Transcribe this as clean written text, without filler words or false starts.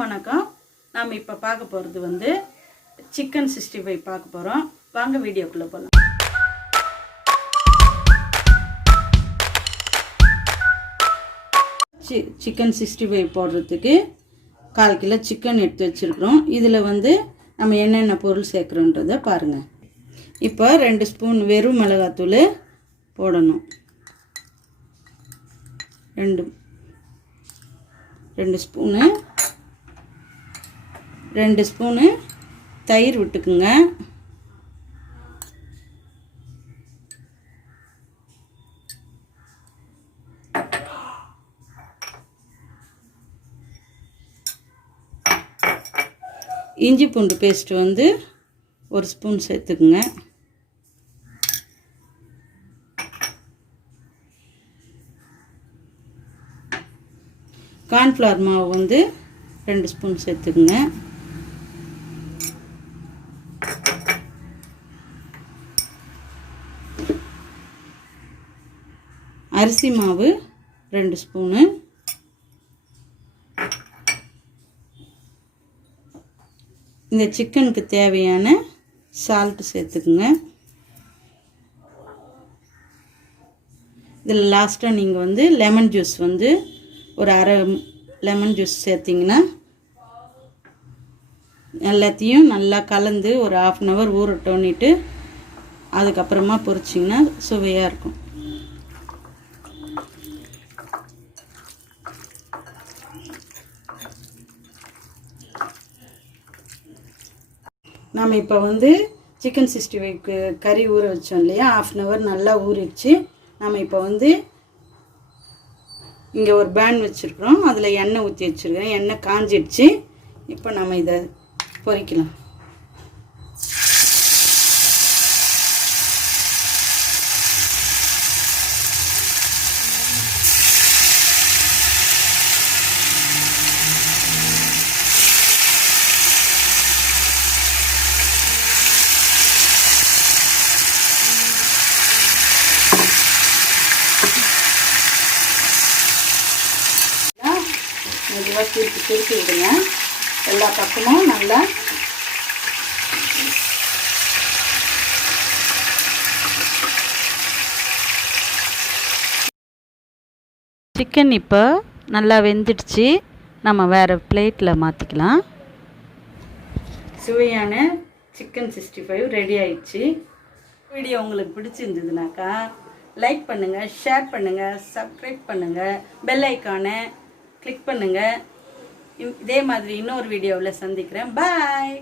எல்லாருக்கும் வணக்கம். நாம் இப்போ பார்க்க போகிறது வந்து சிக்கன் 65 பார்க்க போகிறோம். வாங்க வீடியோக்குள்ளே போகலாம். சிக்கன் 65 போடுறதுக்கு 1/4 கிலோ சிக்கன் எடுத்து வச்சுருக்குறோம். இதில் வந்து நம்ம என்னென்ன பொருள் சேர்க்குறோன்றதை பாருங்கள். இப்போ 2 ஸ்பூன் வெறும் மிளகாத்தூள் போடணும். 2 ஸ்பூனு தயிர் விட்டுக்குங்க. இஞ்சி பூண்டு பேஸ்ட் வந்து 1 ஸ்பூன் சேர்த்துக்குங்க. கார்ன்ஃப்ளவர் மாவு வந்து 2 ஸ்பூன் சேர்த்துக்குங்க. அரிசி மாவு 2 ஸ்பூனு. இந்த சிக்கனுக்கு தேவையான சால்ட் சேர்த்துக்குங்க. இதில் லாஸ்ட்டாக நீங்கள் வந்து லெமன் ஜூஸ் வந்து ஒரு அரை லெமன் ஜூஸ் சேர்த்திங்கன்னா எல்லாத்தையும் நல்லா கலந்து ஒரு 1/2 hour ஊறட்டோன்னிட்டு அதுக்கப்புறமா பொரிச்சிங்கன்னா சுவையாக இருக்கும். நாம் இப்போ வந்து சிக்கன் 65க்கு கறி ஊற வச்சோம் இல்லையா, 1/2 hour நல்லா ஊறிடுச்சு. நம்ம இப்போ வந்து இங்கே ஒரு பேன் வச்சுருக்குறோம். அதில் எண்ணெய் ஊற்றி வச்சுருக்கிறேன். எண்ணெய் காஞ்சிடுச்சு. இப்போ நம்ம இதை பொரிக்கலாம். மெதுவாக திருப்பி விடுங்க. எல்லா பக்கமும் நல்லா சிக்கன் இப்போ நல்லா வெந்துடுச்சு. நம்ம வேறு பிளேட்டில் மாற்றிக்கலாம். சுவையான சிக்கன் 65 ரெடி ஆயிடுச்சு. வீடியோ உங்களுக்கு பிடிச்சிருந்ததுனாக்கா லைக் பண்ணுங்கள், ஷேர் பண்ணுங்கள், சப்ஸ்கிரைப் பண்ணுங்கள், பெல் ஐக்கானை கிளிக் பண்ணுங்கள். இதே மாதிரி இன்னொரு வீடியோவில் சந்திக்கிறேன். பாய்.